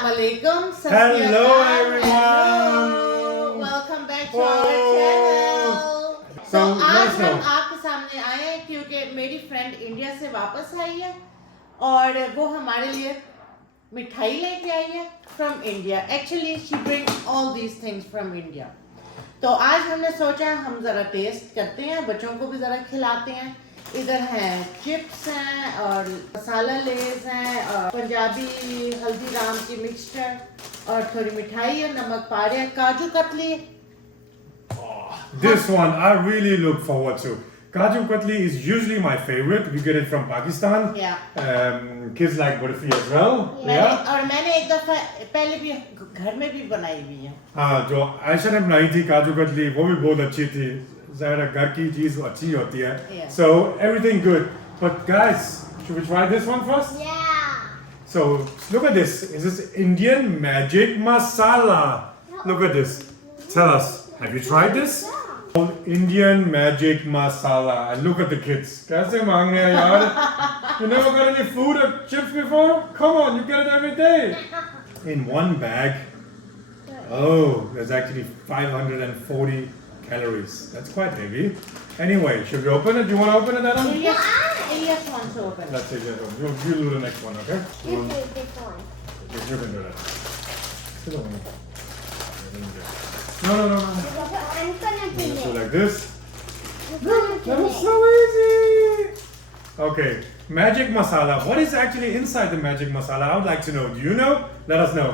Assalamualaikum. Hello everyone. Hello. Welcome back to our channel. So आज हम आपके सामने आए हैं क्योंकि मेरी फ्रेंड इंडिया से वापस आई है और वो हमारे लिए मिठाई लेके आई है from India. Actually she brings all these things from India. तो आज हमने सोचा हम ज़रा टेस्ट करते हैं, बच्चों को भी ज़रा खिलाते हैं. इधर हैं चिप्स हैं और मसाला लेज हैं और पंजाबी हल्दीराम की मिक्सचर और थोड़ी मिठाई है, नमक पारे है, kaju katli. This one I really look forward to. Kaju Cutle is usually my favorite. We get it from Pakistan. Yeah. Kids like burfi as well. और मैंने एक दफा पहले भी घर में भी बनाई हुई है. हाँ, जो आयशा ने बनाई थी काजू कतली वो भी बहुत अच्छी थी. ज़रा घर की चीज़ अच्छी होती है. Yeah. So everything good. But guys, should we try this one first? Yeah. So look at this. This is Indian magic masala. Look at this. Tell us, have you tried this? Indian magic masala. And look at the kids. कैसे मांग रहे हैं यार? You never got any food or chips before? Come on, you get it every day. In one bag. Oh, there's actually 540 calories. That's quite heavy. Anyway, should we open it? Do you want to open it, Adam? Elias wants to open. Let's take that one. You do the next one, okay? You do this one. Okay, you can do that. Sit on me. No. I'm gonna do So it. like this. I'm That gonna was do so easy. Okay, magic masala. What is actually inside the magic masala? I would like to know. Do you know? Let us know.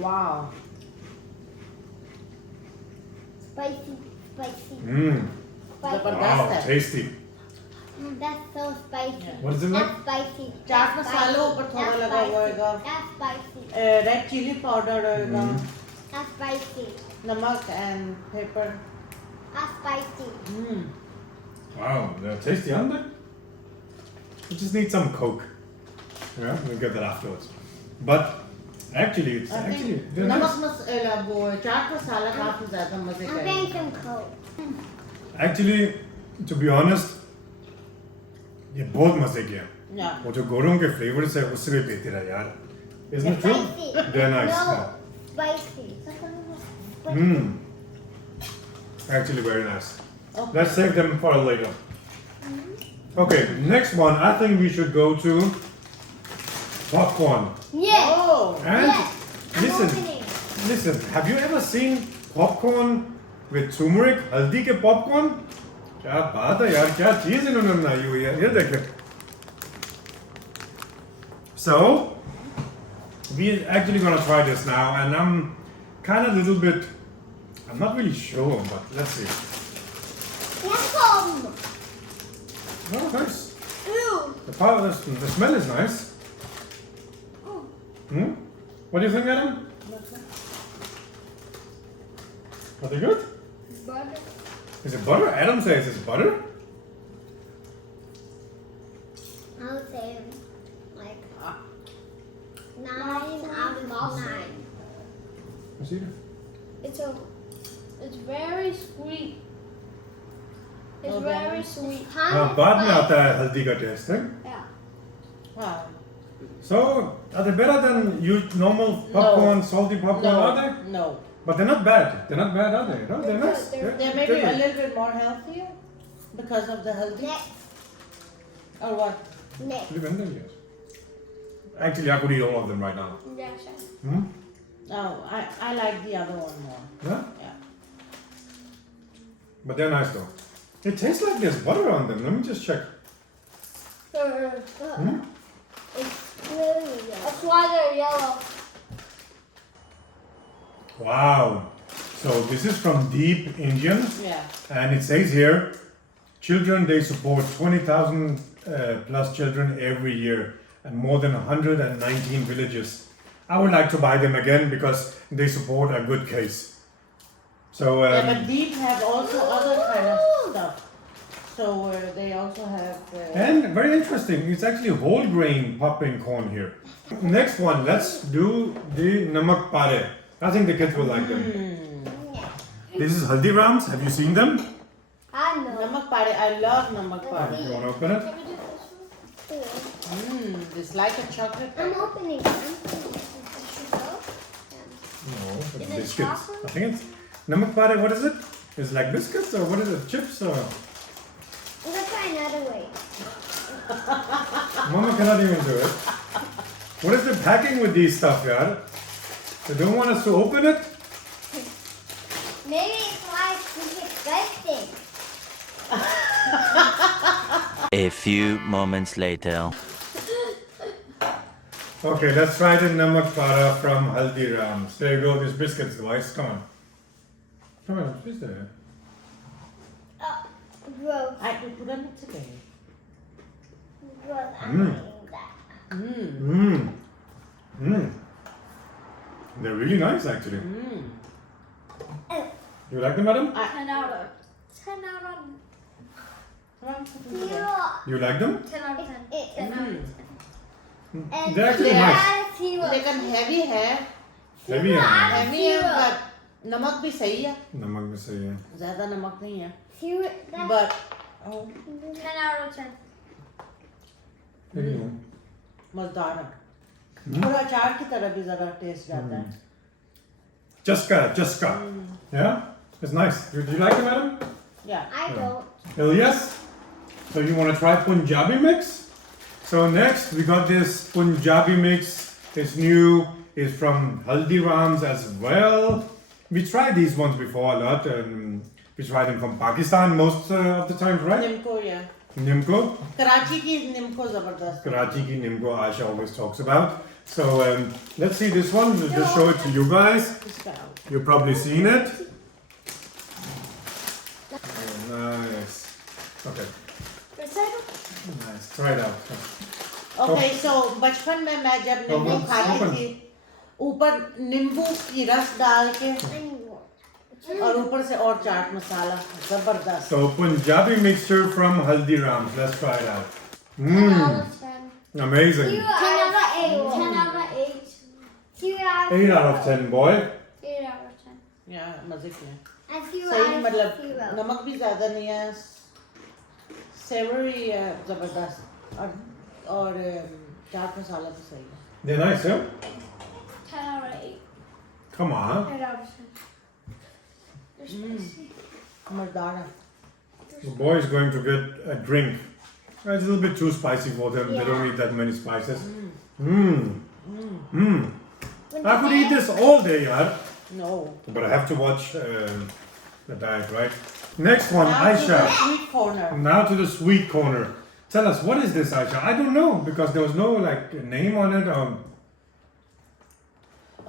Wow. Spicy. Mmm. Spicy. Wow, tasty. That's so spicy. What is it like? That's spicy. Chaat That's masala spicy. ऊपर थोड़ा That's लगा हुआ spicy. होगा. That's spicy. Red chilli powder होगा. That's spicy. नमक and pepper. That's spicy. Wow, they're tasty, aren't they? We just need some Coke. Yeah, we'll get that afterwards. But actually, it's I actually think they're नमक nice. मसाला वो चाट मसाला काफी ज़्यादा मजे I'm का getting है. some Coke. Actually, to be honest, ये बहुत मजे किया. Yeah. वो जो गोरों के फ्लेवर्स है उससे भी बेहतर है यार. Isn't it true? Spicy. They're nice. No. Yeah. Spicy. Mmm. Actually, very nice. Okay. Let's save them for later. Okay, next one. I think we should go to popcorn. Yes. Oh. And Yes. I'm listen, opening. listen. Have you ever seen popcorn with turmeric? हल्दी के popcorn? क्या बात है यार, क्या चीज इन्होंने बनाई हुई है, ये देखें. So, we're actually gonna try this now, and I'm kind of a little bit, I'm not really sure, but let's see. Welcome. Oh, nice. Ew. The smell is nice. Hmm? What do you think, Adam? Are they good? Butter. Is it butter? Adam says it's butter. I would say like 9 out of 9. You see? It's very sweet. It's Okay. very sweet. Kind of बाद में spicy. आता है हल्दी का taste, है? Yeah. Wow. So, are they better than normal popcorn, salty popcorn? Are they? No. But they're not bad. They're not bad, are they? No, they're nice. They may be a little bit more healthier because of the healthy. Next. Or what? Next. Actually, I could eat all of them right now. Yes. Hmm? No, I like the other one more. Yeah? Yeah. But they're nice though. It tastes like there's butter on them. Let me just check. Hmm? It's really good. That's why they're yellow. Wow. So this is from Deep Indian. Yeah. And it says here, children, they support 20,000 plus children every year and more than 119 villages. I would like to buy them again because they support a good case. So, Yeah, but Deep have also other kind of stuff. So they also have. and very interesting, it's actually whole grain popping corn here. Next one, let's do the namak pare. I think the kids will like them. This is Haldirams. Have you seen them? I know. नमक पारे I love namak You pada. want to open it? Can we do this one? It's like a chocolate. I'm opening it. No, it's Is it biscuits. chocolate? I think it's namak pada. What is it? It's like biscuits or what is it? Chips or? I'm gonna try another way. Mama cannot even do it. What is the packing with these stuff, yaar? They don't want us to open it? Maybe it's like disgusting. A few moments later. Okay, let's try the namak pada from Haldiram's. There you go, these biscuits, guys. Come on. Come on, what's there? Gross. I will put on it today. Gross. I'm eating that. Mmm. Mmm. They're really nice, actually. You like them, madam? 10 out of 10 out of You like them? 10 out of 10. It- 10 out of 10. And They're actually Yeah. nice. लेकिन heavy है. Heavy है. Heavy है, but नमक भी सही है. नमक भी सही है. ज़्यादा नमक नहीं है. That, But 10 out of 10. There you go. मज़ेदार है. थोड़ा अचार की तरह भी ज़रा टेस्ट जाता है. Jaska. Yeah? It's nice. Do you like it, madam? Yeah. I don't. Yes. So you want to try Punjabi mix? So next we got this Punjabi mix. It's new. It's from Haldiram's as well. We tried these ones before a lot. We tried them from Pakistan most of the time, right? Nimko या. Nimco. Karachi की निम्को ज़बरदस्त. Karachi ki Nimco Aisha always talks about. So let's see this one. We'll just show it to you guys. इसका out. You've probably seen it. Oh, nice. Okay. Nice. Try it out. Okay, so बचपन में मैं जब नींबू Open, खाती open. थी, ऊपर नींबू की रस डाल के और ऊपर से और चाट मसाला जबरदस्त. So Punjabi mixture from Haldiram's. Let's try it out. 10 out Mmm. of 10. Amazing. 10 out of 8. 10 out of 8. 8 out of 10, boy. 8 out of 10. या मजे की है. And zero सही out of मतलब zero. नमक भी ज़्यादा नहीं है. सेवरी है जबरदस्त और चाट मसाला भी सही है. They're nice, yeah? 10 out of 8. Come on. 8 out of 10. They're spicy. मज़ेदार है. The boy is going to get a drink. It's a little bit too spicy for them. They don't Yeah. need that many spices. Mmm. Mmm. When I could eat this all day, yaar. No. But I have to watch the diet, right? Next one, Now to Aisha. the sweet corner. Now to the sweet corner. Tell us, what is this, Aisha? I don't know because there was no like name on it.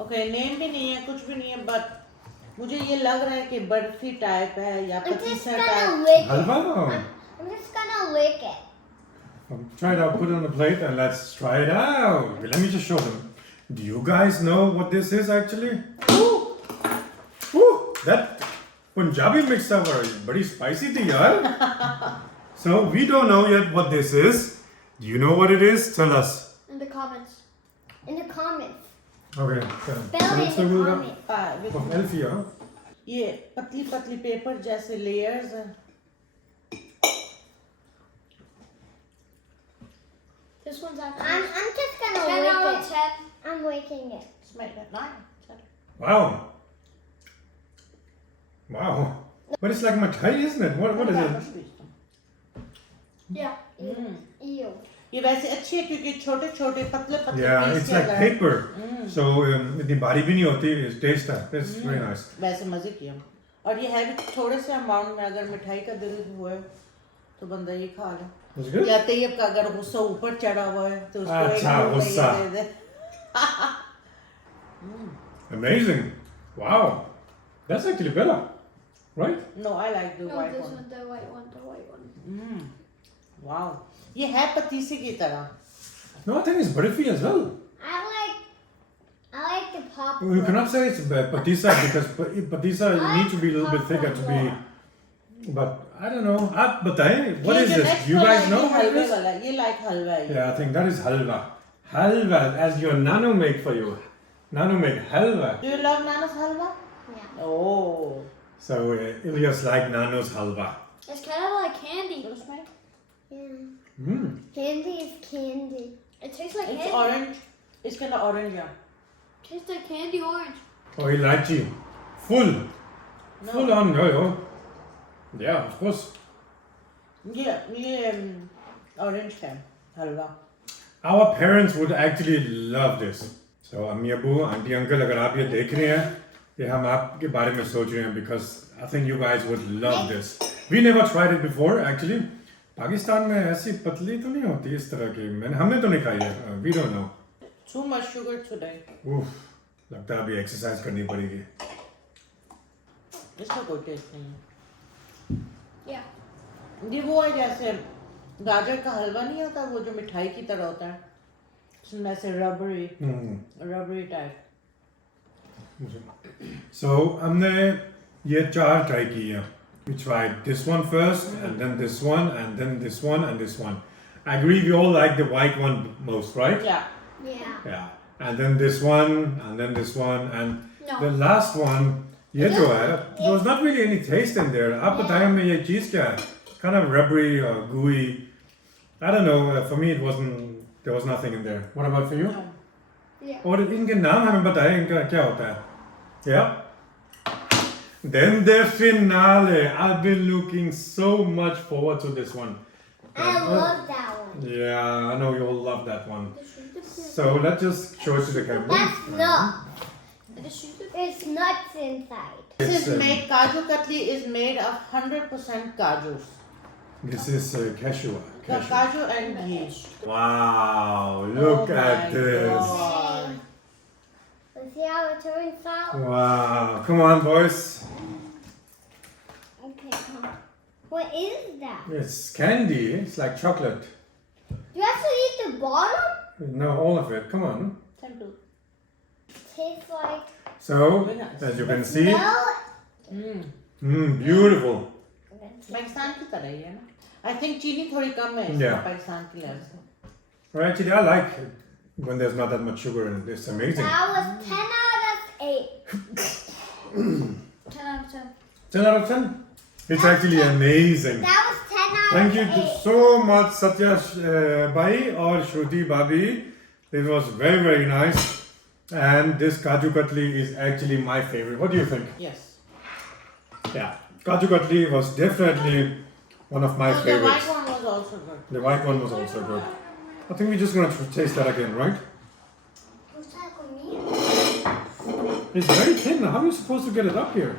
Okay, name भी नहीं है, कुछ भी नहीं है, but मुझे ये लग रहा है कि बर्फी टाइप है या I'm just patisa gonna type. lick it. Halwa? I'm just gonna lick it. Try it out, put it on the plate and let's try it out. Let me just show them. Do you guys know what this is actually? Ooh, that Punjabi mix up is very spicy thing, yaar. So we don't know yet what this is. Do you know what it is? Tell us. In the comments. In the comments. Okay. Spell it in the comments. Of Elfie, huh? ये पतली पतली paper जैसे layers हैं. This one's actually I'm just gonna 10 out lick of it. 10. I'm licking it. Smell that nice. Wow. Wow. But it's like mithai, isn't it? What is it? Yeah. Ew. ये वैसे अच्छी है क्योंकि छोटे छोटे पतले पतले Yeah, पीस it's के like अगर paper. So इतनी भारी भी नहीं होती. It's taste है. It's very nice. वैसे मजे किया. और ये है भी थोड़े से अमाउंट में अगर मिठाई का दिल हुआ है तो बंदा ये खा ले. It's good. या तैयब का अगर गुस्सा ऊपर चढ़ा हुआ है तो उसको एक अच्छा, मुंह में गुस्सा. ये दे दे. Amazing. Wow. That's actually better. Right? No, I like the No, white this one. one, the white one, the white one. Wow. ये है पतीसे की तरह. No, I think it's barfi as well. I like the pop. You cannot say it's patisa because patisa need to be a little bit thicker to be. But I don't know. आप बताएं, what ये is जो this? next You वाला guys है, know ये what it हलवे is? वाला है. ये like हलवा है. Yeah, I think that is halwa. Halwa, as your nano make for you. Nano make halwa. Do you love Nano's halwa? Yeah. Oh. So Ilyas like Nano's halwa. It's kind of like candy. Yeah. Mm. Candy is candy. It tastes like It's candy. orange. It's kind of orange, yeah. Tastes like candy orange. Oh, lychee. Full. No. Full on, yo. Yeah, of course. Yeah, orange है हलवा. Our parents would actually love this. So, अम्मी Abu, aunty uncle, अगर आप ये देख रहे हैं, ये हम आपके बारे में सोच रहे हैं because I think you guys would love this. We never tried it before, actually. Pakistan में ऐसी पतली तो नहीं होती इस तरह की. हमने तो नहीं खाई है. We don't know. Too much sugar today. Oof, लगता है अभी एक्सरसाइज करनी पड़ेगी. इसका कोई टेस्ट नहीं है. Yeah. ये वो है जैसे गाजर का हलवा नहीं होता वो जो मिठाई की तरह होता है. इसमें ऐसे रबरी टाइप. So, हमने ये 4 ट्राई की है. We tried this one first, and then this one, and then this one, and this one. I agree we all like the white one most, right? Yeah. Yeah. Yeah. And then this one, and then this one, and No. the last one, ये जो है, there was not really any taste in there. आप बताएं हमें ये चीज़ क्या है? Kind of rubbery or gooey. I don't know. For me, it wasn't. There was nothing in there. What about for you? Yeah. और इनके नाम हमें बताएं इनका क्या होता है? Yeah. Then the finale. I've been looking so much forward to this one. I love that one. Yeah, I know you all love that one. So let's just show it to the camera. That's nuts. This There's nuts inside. This It's, is made Kaju Cutle is made of 100% kajus. This is cashew. Kaju and ghee. Wow, look Oh at my this. God. Let's see how it turns out. Wow, come on, boys. Okay, come on. What is that? It's candy. It's like chocolate. Do you have to eat the bottom? No, all of it. Come on. Simple. Tastes like. So, as you can see, Mm. beautiful. Pakistan की तरह ही है ना. I think चीनी थोड़ी कम है Yeah. Pakistan की लिहाज से. Well, actually, I like it when there's not that much sugar in it. It's amazing. That was 10 out of 8. 10 out of 10. 10 out of 10. It's actually amazing. That was 10 out Thank of you 8. so much, Satya Bhai or Shruti Bhabi. It was very, very nice. And this Kaju Cutle is actually my favorite. What do you think? Yes. Yeah, Kaju Cutle was definitely one of my The favorites. white one was also good. The white one was also good. I think we're just gonna taste that again, right? What's that for me? It's very thin. How are you supposed to get it up here?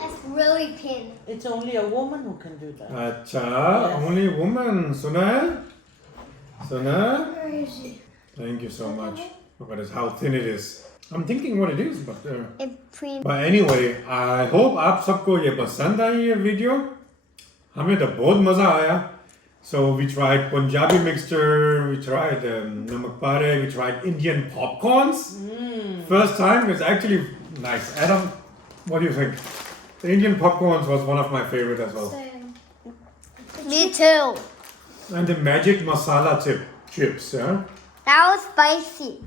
That's really thin. It's only a woman who can do that. Acha, Yes. only woman. Suna? Suna? Where is it? Thank you so much. Look at this, how thin it is. I'm thinking what it is, but... It's pretty. But anyway, I hope आप सबको ये पसंद आई ये video. हमें तो बहुत मजा आया. So we tried Punjabi mixture, we tried namak pare, we tried Indian popcorns. First time, it's actually nice. Adam, what do you think? The Indian popcorns was one of my favorite as well. Same. Me too. And the magic masala chips, yeah? That was spicy.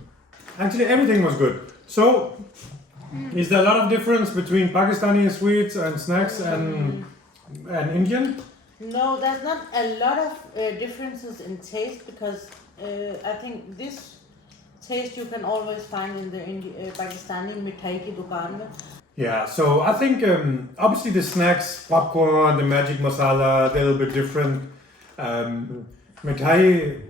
Actually, everything was good. So, is there a lot of difference between Pakistani sweets and snacks and Indian? No, there's not a lot of differences in taste because I think this taste you can always find in the Pakistani mithai ki dukaan mein. Yeah, so I think obviously the snacks, popcorn, the magic masala, they're a little bit different. Mithai,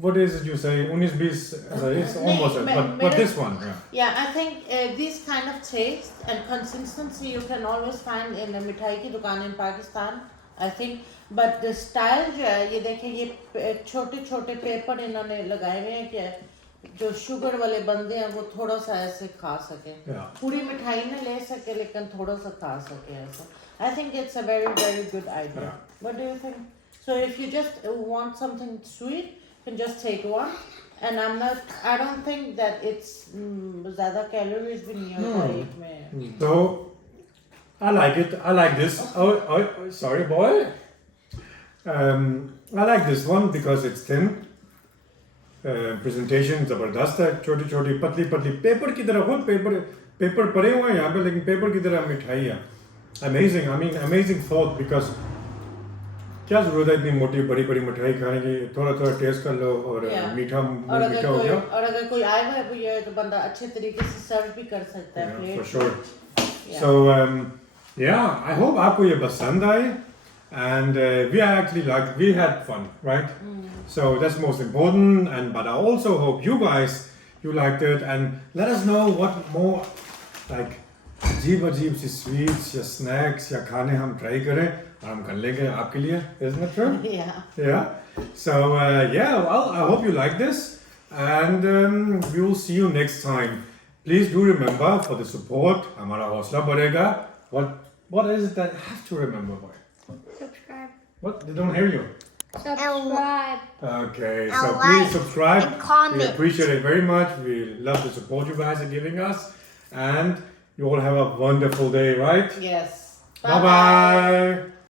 what is it you say? 19-20, it's almost it, but this one, yeah. Yeah, I think this kind of taste and consistency you can always find in the mithai ki dukaan in Pakistan, I think. But the style जो है ये देखिए ये छोटे-छोटे paper इन्होंने लगाए हुए हैं कि जो शुगर वाले बंदे हैं वो थोड़ा सा ऐसे खा सके. Yeah. पूरी मिठाई में ले सके लेकिन थोड़ा सा खा सके ऐसा. I think it's a very very good idea. Yeah. What do you think? So if you just want something sweet, you can just take one. And I don't think that it's ज़्यादा calories भी नहीं होता एक में. So, I like it. I like this. Oh, sorry, boy. I like this one because it's thin. Presentation जबरदस्त है. छोटी-छोटी, पतली-पतली paper की तरह खुद पेपर पड़े हुए हैं यहाँ पे लेकिन पेपर की तरह मिठाई है. amazing. I mean, amazing thought because क्या जरूरत है इतनी मोटी बड़ी बड़ी मिठाई खाने की थोड़ा थोड़ा टेस्ट कर लो और Yeah. मीठा और मीठा हो गया अगर कोई आया हुआ है भैया तो बंदा अच्छे तरीके से सर्व भी कर सकता है Yeah, plate for sure. Yeah. So yeah, I hope आपको ये पसंद आए and we actually we had fun, right? So that's most important. And but I also hope you guys you liked it and let us know what more like अजीब सी sweets या snacks या खाने हम try करें और हम कर लेंगे आपके लिए, isn't it true? Yeah. Yeah. So yeah, well, I hope you like this, and we will see you next time. Please do remember for the support. हमारा हौसला बढ़ेगा. What is it that I have to remember? Boy? Subscribe. What? They don't hear you. Subscribe. Okay, And so like please subscribe. and comment. We appreciate it very much. We love the support you guys are giving us, and you all have a wonderful day, right? Yes. Bye bye.